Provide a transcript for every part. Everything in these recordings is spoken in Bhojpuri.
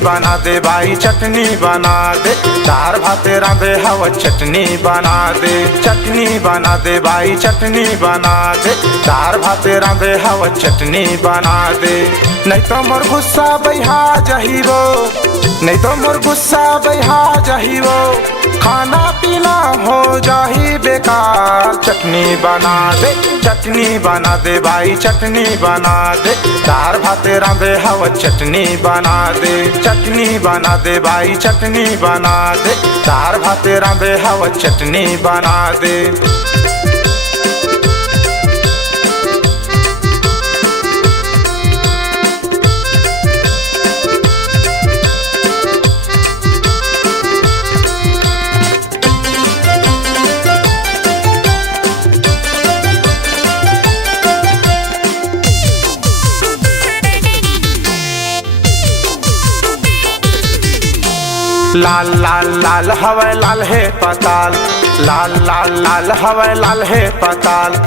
बना दे भाई चटनी बना दे, दाल भात रांधे हवा चटनी बना दे, चटनी बना दे भाई चटनी बना दे, दाल भात रांधे हवा चटनी बना दे। नहीं तो मोर गुस्सा बहा जहिबो, नहीं तो मोर गुस्सा बहा जहिबो, खाना पीना हो जाही बेकार। चटनी बना दे, चटनी बना दे भाई चटनी बना दे, दाल भात रांधे हवा चटनी बना दे, चटनी बना दे भाई चटनी बना दे, दाल भात रांधे हवा चटनी बना दे। लाल लाल लाल हवा लाल है पताल, लाल लाल लाल हवा लाल है पताल।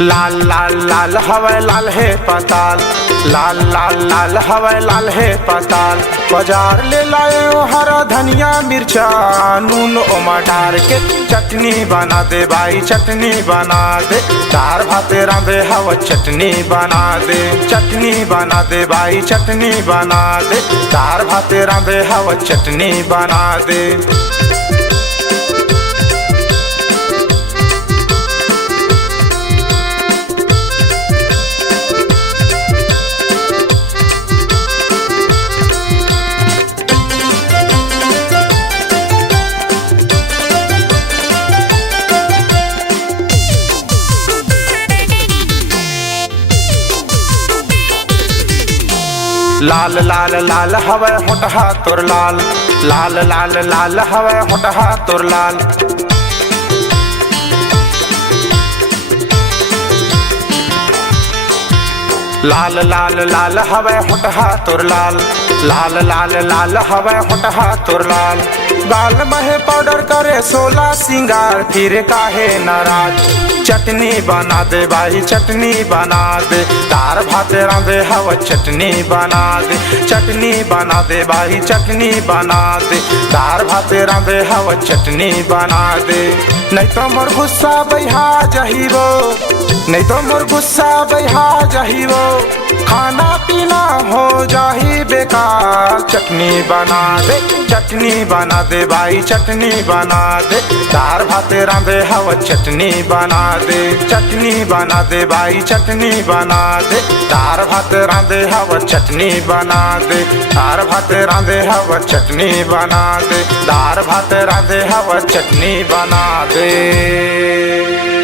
लाल लाल लाल हवा लाल है पताल, लाल लाल लाल हवा लाल है पताल। बाजार ले लाए हरा धनिया मिर्चा नून ओमा डाल के, चटनी बना दे भाई चटनी बना दे, दाल भात रांधे हवा चटनी बना दे, चटनी बना दे भाई चटनी बना दे, दाल भात रांधे हवा चटनी बना दे। लाल लाल लाल हवा होटहा तोर लाल, लाल लाल लाल हवा होटहा तोर लाल। लाल लाल लाल हवा होटहा तोर लाल, लाल लाल लाल हवा होटहा तोर लाल। गाल महे पाउडर करे 16 सिंगार फिर काहे नाराज। चटनी बना दे भाई चटनी बना दे, दाल भात रांधे हवा चटनी बना दे, चटनी बना दे भाई चटनी बना दे, दाल भात रांधे हवा चटनी बना दे। नहीं तो मोर गुस्सा बहा जहिबो, नहीं तो मोर गुस्सा बहा जहिबो, खाना पीना हो जाही बेकार। चटनी बना दे, चटनी बना दे भाई चटनी बना दे, दाल भात रांधे हवा चटनी बना दे, चटनी बना दे भाई चटनी बना दे, दाल भात रांधे हवा चटनी बना दे, दाल भात रांधे हवा चटनी बना दे, दाल भात रांधे हवा चटनी बना दे।